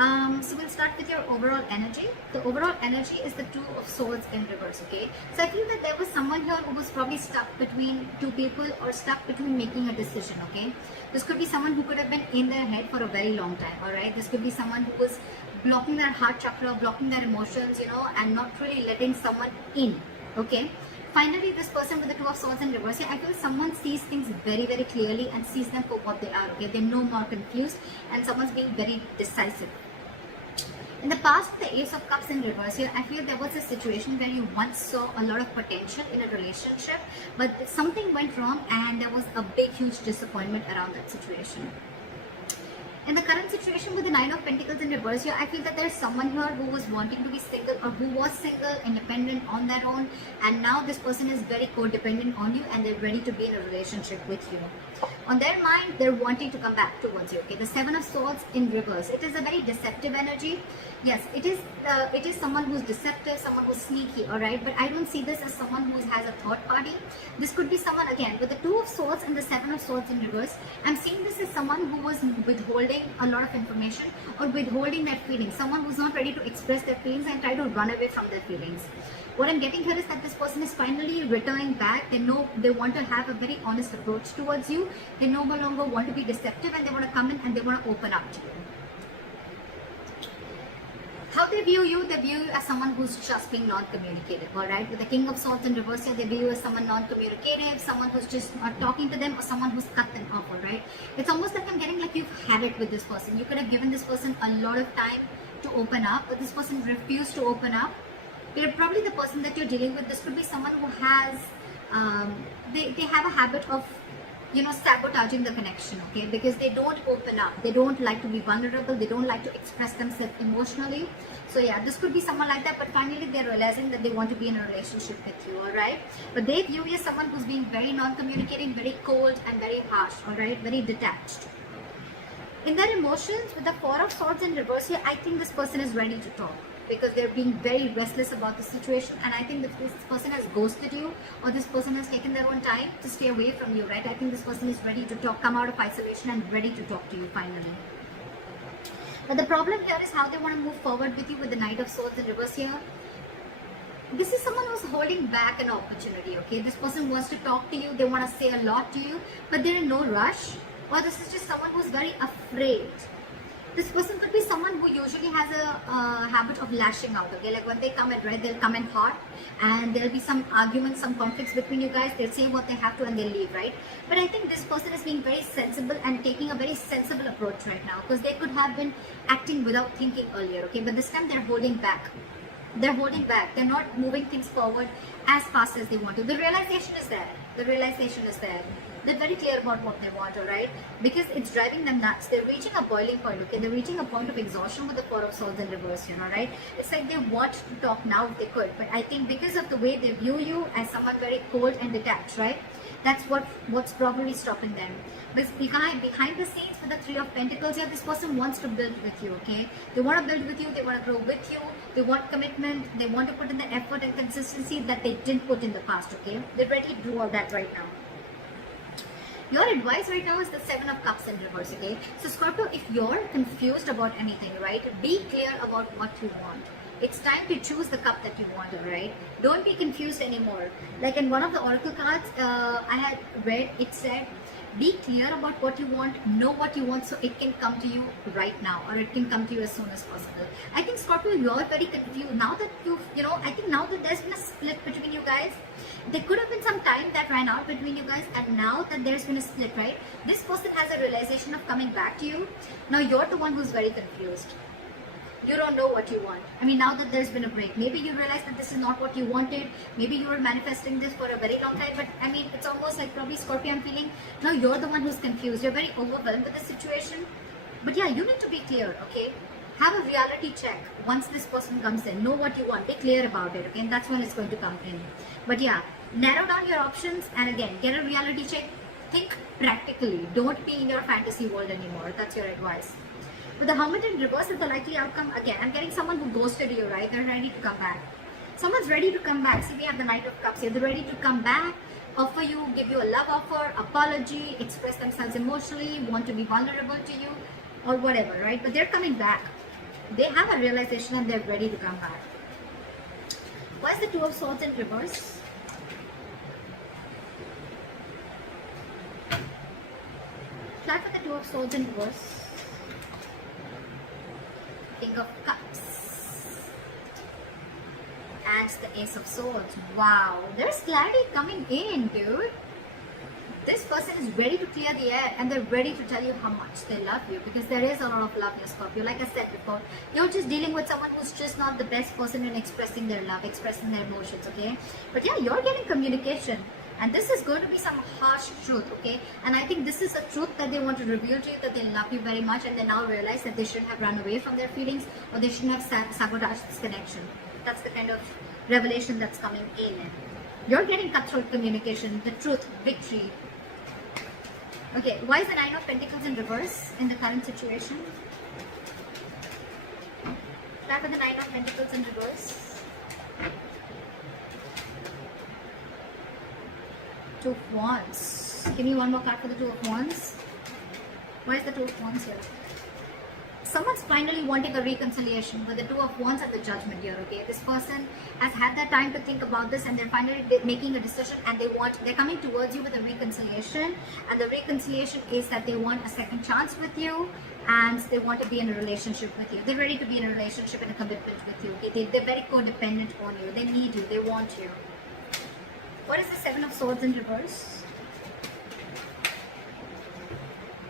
So we'll start with your overall energy. The overall energy is the Two of Swords in reverse, okay? So I feel that there was someone here who was probably stuck between two people or stuck between making a decision, okay? This could be someone who could have been in their head for a very long time, all right? This could be someone who was blocking their heart chakra, blocking their emotions, and not really letting someone in, okay? Finally, this person with the Two of Swords in reverse, I feel someone sees things very, very clearly and sees them for what they are, okay? They're no more confused and someone's being very decisive. In the past, the Ace of Cups in reverse here, I feel there was a situation where you once saw a lot of potential in a relationship, but something went wrong and there was a big, huge disappointment around that situation. In the current situation with the Nine of Pentacles in reverse here, I feel that there is someone here who was wanting to be single or who was single, independent on their own, and now this person is very codependent on you and they're ready to be in a relationship with you. On their mind, they're wanting to come back towards you, okay? The Seven of Swords in reverse. It is a very deceptive energy. Yes, it is someone who's deceptive, someone who's sneaky, all right? But I don't see this as someone who has a third party. This could be someone, again, with the Two of Swords and the Seven of Swords in reverse. I'm seeing this as someone who was withholding a lot of information or withholding their feelings. Someone who's not ready to express their feelings and try to run away from their feelings. What I'm getting here is that this person is finally returning back. They know they want to have a very honest approach towards you. They no longer want to be deceptive and they want to come in and they want to open up to you. How they view you as someone who's just being non-communicative, alright? With the King of Swords in reverse here, they view you as someone non-communicative, someone who's just not talking to them or someone who's cut them off, alright? It's almost like I'm getting like you've had it with this person. You could have given this person a lot of time to open up, but this person refused to open up. They're probably the person that you're dealing with. This could be someone who has, they have a habit of, sabotaging the connection, okay? Because they don't open up. They don't like to be vulnerable. They don't like to express themselves emotionally. So yeah, this could be someone like that, but finally they're realizing that they want to be in a relationship with you, alright? But they view you as someone who's being very non-communicating, very cold and very harsh, alright? Very detached. In their emotions, with the Four of Swords in reverse here, I think this person is ready to talk because they're being very restless about the situation, and I think this person has ghosted you or this person has taken their own time to stay away from you, right? I think this person is ready to talk, come out of isolation and ready to talk to you finally. But the problem here is how they want to move forward with you with the Knight of Swords in reverse here. This is someone who's holding back an opportunity, okay? This person wants to talk to you, they want to say a lot to you, but they're in no rush, or this is just someone who's very afraid. This person could be someone who usually has a habit of lashing out, okay? Like when they come in, right, they'll come in hot and there'll be some arguments, some conflicts between you guys. They'll say what they have to and they'll leave, right? But I think this person is being very sensible and taking a very sensible approach right now because they could have been acting without thinking earlier, okay? But this time they're holding back. They're holding back. They're not moving things forward as fast as they want to. The realization is there. The realization is there. They're very clear about what they want, alright? Because it's driving them nuts. They're reaching a boiling point, okay? They're reaching a point of exhaustion with the Four of Swords in reverse, alright? It's like they want to talk now if they could. But I think because of the way they view you as someone very cold and detached, right? That's what's probably stopping them. But behind the scenes with the Three of Pentacles here, this person wants to build with you, okay? They want to build with you, they want to grow with you, they want commitment, they want to put in the effort and consistency that they didn't put in the past, okay? They're ready to do all that right now. Your advice right now is the Seven of Cups in reverse, okay? So Scorpio, if you're confused about anything, right, be clear about what you want. It's time to choose the cup that you want, right? Don't be confused anymore. Like in one of the oracle cards I had read, it said, be clear about what you want, know what you want so it can come to you right now or it can come to you as soon as possible. I think Scorpio, you're very confused. Now that I think now that there's been a split between you guys, there could have been some time that ran out between you guys, and now that there's been a split, right? This person has a realization of coming back to you. Now you're the one who's very confused. You don't know what you want. I mean, now that there's been a break, maybe you realize that this is not what you wanted. Maybe you were manifesting this for a very long time, but I mean, it's almost like probably Scorpio, I'm feeling, now you're the one who's confused. You're very overwhelmed with the situation. But yeah, you need to be clear, okay? Have a reality check once this person comes in. Know what you want. Be clear about it, okay? And that's when it's going to come in. But yeah, narrow down your options and again, get a reality check. Think practically. Don't be in your fantasy world anymore. That's your advice. With the Hermit in reverse is the likely outcome. Again, I'm getting someone who ghosted you, right? They're ready to come back. Someone's ready to come back. See, we have the Knight of Cups here. They're ready to come back, offer you, give you a love offer, apology, express themselves emotionally, want to be vulnerable to you, or whatever, right? But they're coming back. They have a realization and they're ready to come back. Why is the Two of Swords in reverse? Fly for the Two of Swords in reverse. King of Cups. And the Ace of Swords. Wow, there's clarity coming in, dude. This person is ready to clear the air and they're ready to tell you how much they love you, because there is a lot of love in Scorpio. Like I said before, you're just dealing with someone who's just not the best person in expressing their love, expressing their emotions, okay? But yeah, you're getting communication. And this is going to be some harsh truth, okay? And I think this is a truth that they want to reveal to you, that they love you very much and they now realize that they shouldn't have run away from their feelings, or they shouldn't have sabotaged this connection. That's the kind of revelation that's coming in. You're getting cutthroat communication, the truth, victory. Okay, why is the Nine of Pentacles in reverse in the current situation? Try for the Nine of Pentacles in reverse. Two of Wands. Give me one more card for the Two of Wands. Why is the Two of Wands here? Someone's finally wanting a reconciliation with the Two of Wands and the Judgment here, okay? This person has had their time to think about this and they're finally making a decision, and they're coming towards you with a reconciliation, and the reconciliation is that they want a second chance with you and they want to be in a relationship with you. They're ready to be in a relationship and a commitment with you, okay? They're very codependent on you. They need you. They want you. What is the Seven of Swords in reverse?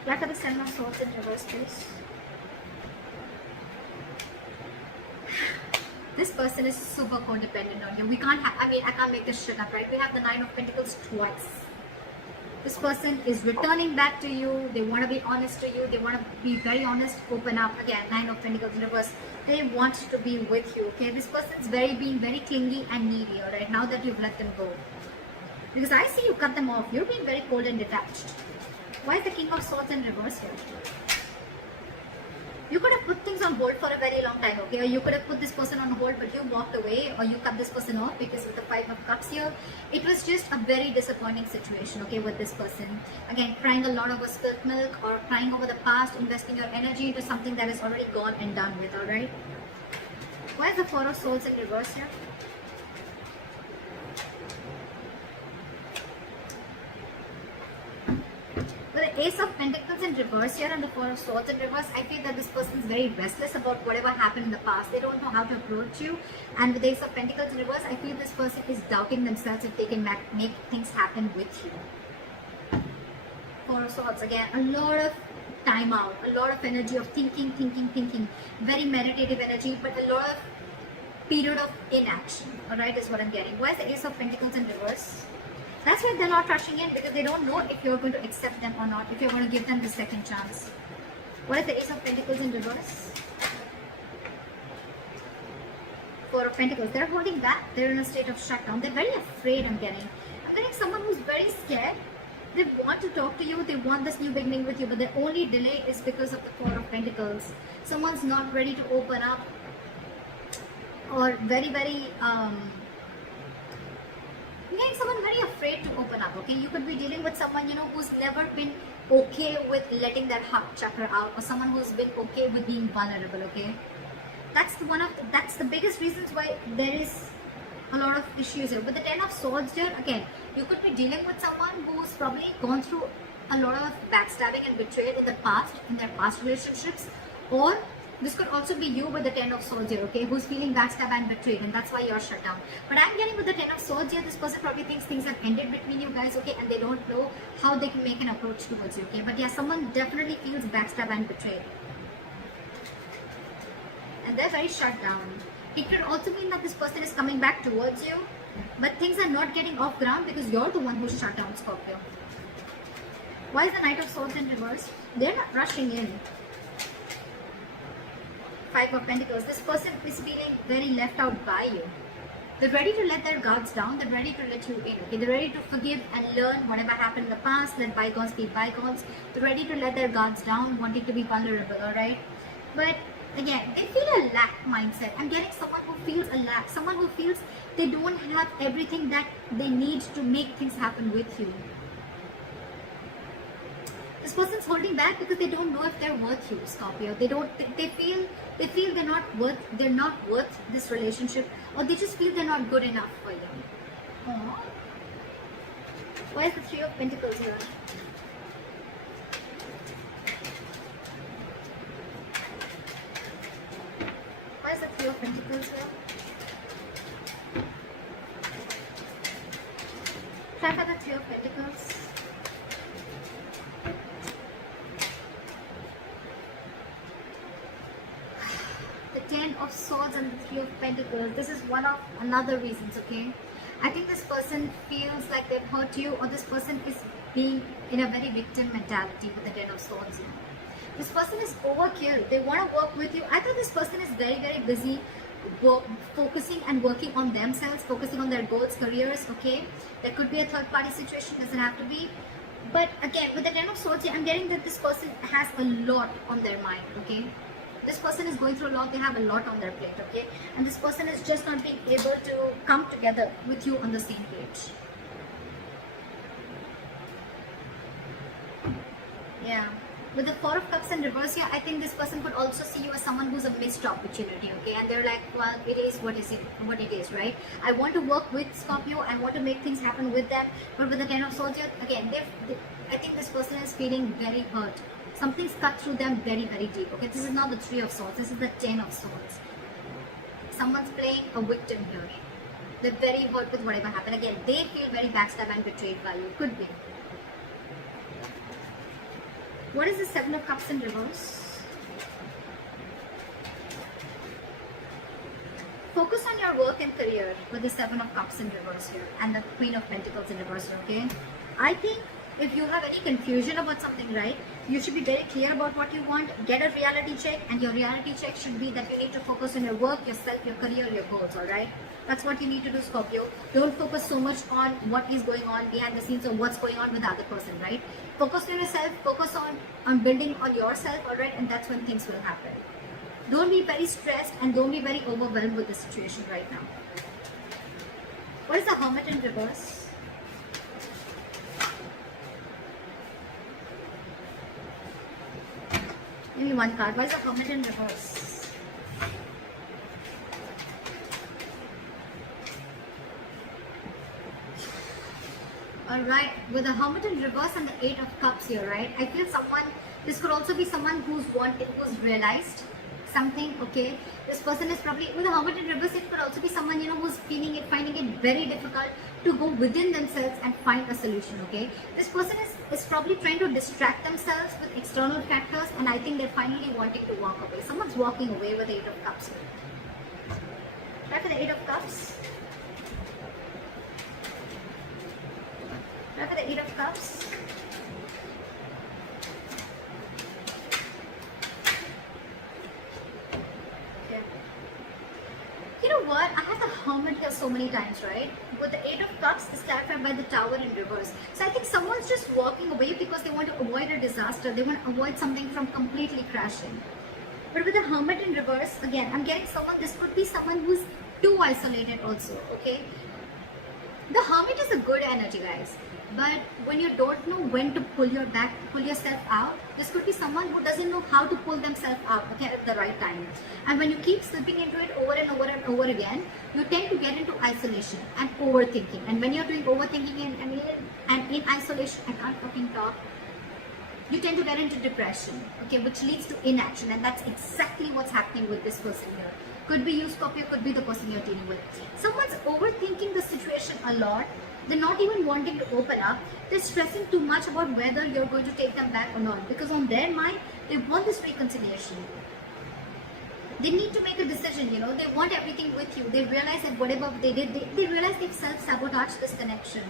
What are the Seven of Swords in reverse, please? This person is super codependent on you. We can't have, I can't make this shit up, right? We have the Nine of Pentacles twice. This person is returning back to you. They want to be honest to you. They want to be very honest, open up. Again, Nine of Pentacles in reverse. They want to be with you, okay? This person is being very clingy and needy, alright? Now that you've let them go. Because I see you cut them off. You're being very cold and detached. Why is the King of Swords in reverse here? You could have put things on hold for a very long time, okay? Or you could have put this person on hold, but you walked away, or you cut this person off, because with the Five of Cups here, it was just a very disappointing situation, okay, with this person. Again, crying a lot over spilt milk, or crying over the past, investing your energy into something that is already gone and done with, alright? Why is the Four of Swords in reverse here? With the Ace of Pentacles in reverse here and the Four of Swords in reverse, I feel that this person is very restless about whatever happened in the past. They don't know how to approach you. And with the Ace of Pentacles in reverse, I feel this person is doubting themselves if they can make things happen with you. Four of Swords, again, a lot of time out, a lot of energy of thinking. Very meditative energy, but a lot of period of inaction, alright, is what I'm getting. Why is the Ace of Pentacles in reverse? That's why they're not rushing in, because they don't know if you're going to accept them or not, if you're going to give them the second chance. What is the Ace of Pentacles in reverse? Four of Pentacles. They're holding back. They're in a state of shutdown. They're very afraid, I'm getting. I'm getting someone who's very scared. They want to talk to you. They want this new beginning with you, but the only delay is because of the Four of Pentacles. Someone's not ready to open up, or very someone very afraid to open up, okay? You could be dealing with someone, who's never been okay with letting their heart chakra out, or someone who's been okay with being vulnerable, okay? That's the biggest reasons why there is a lot of issues here. With the Ten of Swords here, again, you could be dealing with someone who's probably gone through a lot of backstabbing and betrayal in their past relationships, or this could also be you with the Ten of Swords here, okay, who's feeling backstabbed and betrayed, and that's why you're shut down. But I'm getting with the Ten of Swords here, this person probably thinks things have ended between you guys, okay, and they don't know how they can make an approach towards you, okay. But yeah, someone definitely feels backstabbed and betrayed, and they're very shut down. It could also mean that this person is coming back towards you, but things are not getting off ground because you're the one who's shut down, Scorpio. Why is the Knight of Swords in reverse? They're not rushing in. Five of Pentacles. This person is feeling very left out by you. They're ready to let their guards down. They're ready to let you in. Okay? They're ready to forgive and learn whatever happened in the past. Let bygones be bygones. They're ready to let their guards down, wanting to be vulnerable, alright? But again, they feel a lack mindset. I'm getting someone who feels a lack. Someone who feels they don't have everything that they need to make things happen with you. This person's holding back because they don't know if they're worth you, Scorpio. They feel they're not worth this relationship, or they just feel they're not good enough for you. Aww. Why is the Three of Pentacles here? Why is the Three of Pentacles here? Try for the Three of Pentacles. The Ten of Swords and the Three of Pentacles. This is one of another reasons, okay? I think this person feels like they've hurt you, or this person is being in a very victim mentality with the Ten of Swords here. This person is overkill. They want to work with you. I thought this person is very, very busy focusing and working on themselves, focusing on their goals, careers, okay? There could be a third party situation, doesn't have to be. But again, with the Ten of Swords, I'm getting that this person has a lot on their mind, okay? This person is going through a lot, they have a lot on their plate, okay? And this person is just not being able to come together with you on the same page. Yeah. With the Four of Cups in reverse here, I think this person could also see you as someone who's a missed opportunity, okay? And they're like, well, it is what it is, right? I want to work with Scorpio, I want to make things happen with them, but with the Ten of Swords here, again, I think this person is feeling very hurt. Something's cut through them very, very deep, okay? This is not the Three of Swords, this is the Ten of Swords. Someone's playing a victim here. They're very hurt with whatever happened. Again, they feel very backstabbed and betrayed by you. Could be. What is the Seven of Cups in reverse? Focus on your work and career with the Seven of Cups in reverse here and the Queen of Pentacles in reverse here, okay? I think if you have any confusion about something, right, you should be very clear about what you want. Get a reality check, and your reality check should be that you need to focus on your work, yourself, your career, your goals, alright? That's what you need to do, Scorpio. Don't focus so much on what is going on behind the scenes or what's going on with the other person, right? Focus on yourself, focus on building on yourself, alright? And that's when things will happen. Don't be very stressed and don't be very overwhelmed with the situation right now. What is the Hermit in reverse? Only one card. Why is the Hermit in reverse? Alright, with the Hermit in reverse and the Eight of Cups here, right? I feel this could also be someone who's realized something, okay? This person is probably, with the Hermit in reverse, it could also be someone, who's finding it very difficult to go within themselves and find a solution, okay? This person is probably trying to distract themselves with external factors, and I think they're finally wanting to walk away. Someone's walking away with the Eight of Cups here. Try for the Eight of Cups. Try for the Eight of Cups. You know what? I had the Hermit here so many times, right? With the Eight of Cups, is clarified by the Tower in reverse. So I think someone's just walking away because they want to avoid a disaster. They want to avoid something from completely crashing. But with the Hermit in reverse, again, I'm getting this could be someone who's too isolated also, okay? The Hermit is a good energy, guys. But when you don't know when to pull yourself out, this could be someone who doesn't know how to pull themselves out, okay, at the right time. And when you keep slipping into it over and over and over again, you tend to get into isolation and overthinking. And when you're doing overthinking and in isolation, I can't fucking talk, you tend to get into depression, okay, which leads to inaction. And that's exactly what's happening with this person here. Could be you, Scorpio, could be the person you're dealing with. Someone's overthinking the situation a lot. They're not even wanting to open up. They're stressing too much about whether you're going to take them back or not. Because on their mind, they want this reconciliation. They need to make a decision, They want everything with you. They realize that whatever they did, they realize they've self-sabotaged this connection.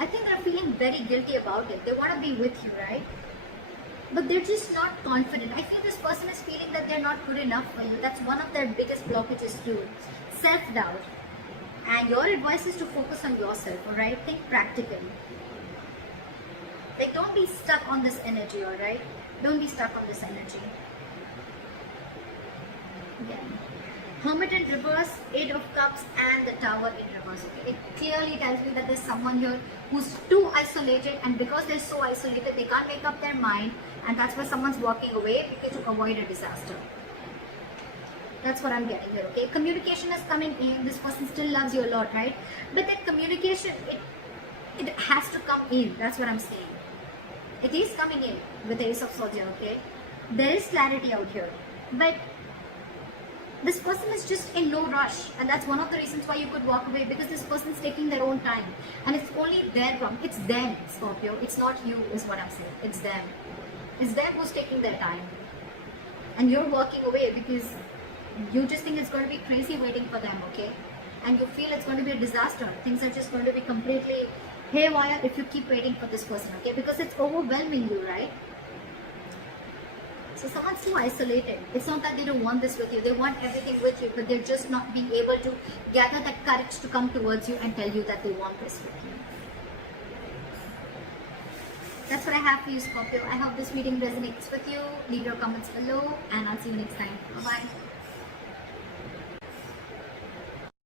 I think they're feeling very guilty about it. They want to be with you, right? But they're just not confident. I feel this person is feeling that they're not good enough for you. That's one of their biggest blockages too. Self-doubt. And your advice is to focus on yourself, alright? Think practically. Like, don't be stuck on this energy, alright? Don't be stuck on this energy. Again. Hermit in reverse, Eight of Cups, and the Tower in reverse. Okay? It clearly tells me that there's someone here who's too isolated, and because they're so isolated, they can't make up their mind, and that's why someone's walking away, because to avoid a disaster. That's what I'm getting here, okay? Communication is coming in. This person still loves you a lot, right? But that communication, it has to come in. That's what I'm saying. It is coming in with the Ace of Swords here, okay? There is clarity out here. But this person is just in no rush, and that's one of the reasons why you could walk away, because this person is taking their own time, and it's only their problem. It's them, Scorpio. It's not you, is what I'm saying. It's them. It's them who's taking their time, and you're walking away because you just think it's going to be crazy waiting for them, okay? And you feel it's going to be a disaster. Things are just going to be completely haywire if you keep waiting for this person, okay? Because it's overwhelming you, right? So someone's so isolated. It's not that they don't want this with you. They want everything with you, but they're just not being able to gather that courage to come towards you and tell you that they want this with you. That's what I have for you, Scorpio. I hope this reading resonates with you. Leave your comments below, and I'll see you next time. Bye-bye.